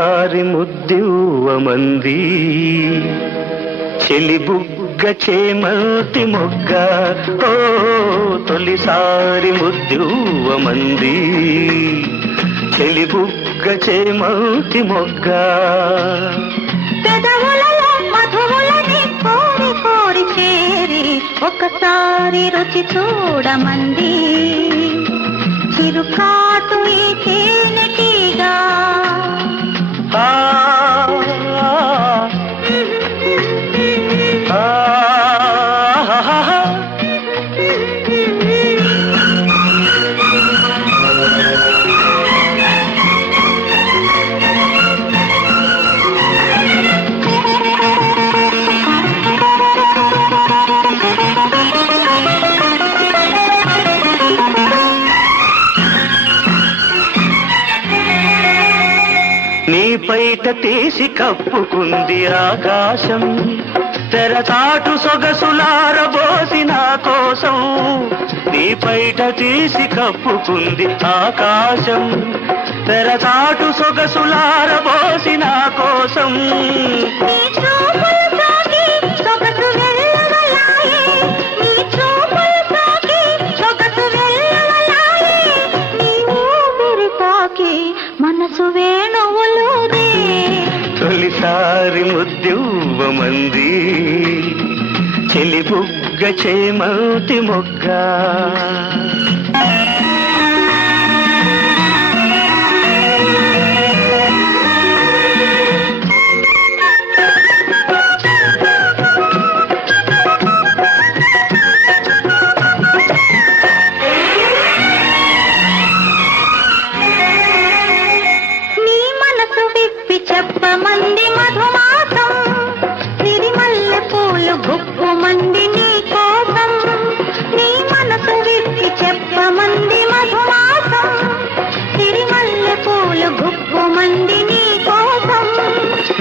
తొలిసారి ముద్దివ్వమంది చెలిబుగ్గ చేమల్తి మొగ్గ ఓ తొలిసారి ముద్దివ్వమంది చెలిబుగ్గ చేమల్తి మొగ్గ పెదవులలో మధువులని కోరి కోరి చేరి ఒకసారి రుచి చూడమంది చిరుకాటు ఈ తేనెటీగా నీ పైట తీసి కప్పుకుంది ఆకాశం తెరచాటు సొగసులారబోసి నా కోసం నీ పైట తీసి కప్పుకుంది ఆకాశం తెరచాటు సొగసులారబోసి నా కోసం మనసు వేణువులుదే తొలిసారి ముద్దివ్వమంది చెలిబుగ్గ చేమల్తి మొగ్గ చెప్పమంది మధుమాసం సిరిమల్లె పూలు గుప్పుమంది నీ కోసం నీ మనసు విప్పి చెప్పమంది మధుమాసం సిరిమల్లె పూలు గుప్పుమంది నీ కోసం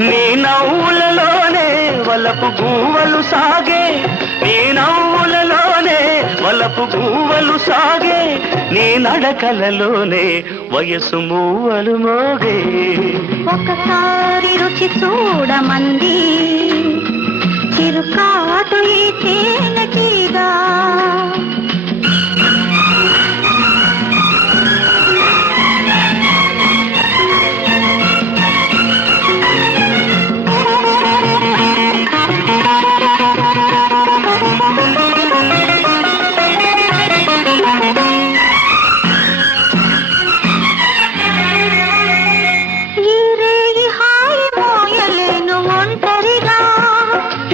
నీ నవ్వులలోనే వలపు గువ్వలు సాగే నీ నవ్వులలోనే వలపు గువ్వలు సాగే నీ నడకలలోనే వయసు మూవలు మోగే ఒకసారి రుచి చూడమంది చిరుకాటు ఈ తేనెటీగా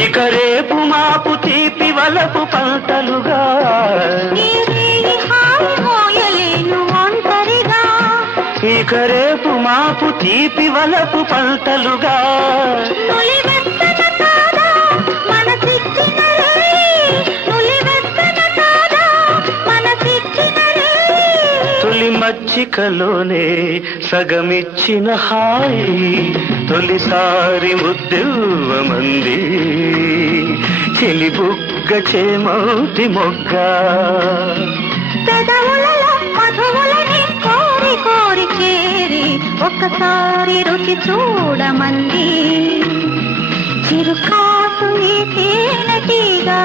ఇక రేపు మాపు తీపి వలపు పంటలుగా ఇక రేపు మాపు తీపి వలపు పంటలుగా తొలి మచ్చికలోనే సగమిచ్చిన హాయి తొలిసారి ముద్దివ్వమంది చెలిబుగ్గ చేమల్తి మొగ్గ పెదవులలో మధువులని కోరి కోరి చేరి ఒకసారి రుచి చూడమంది చిరుకాటు ఈ తేనెటీగా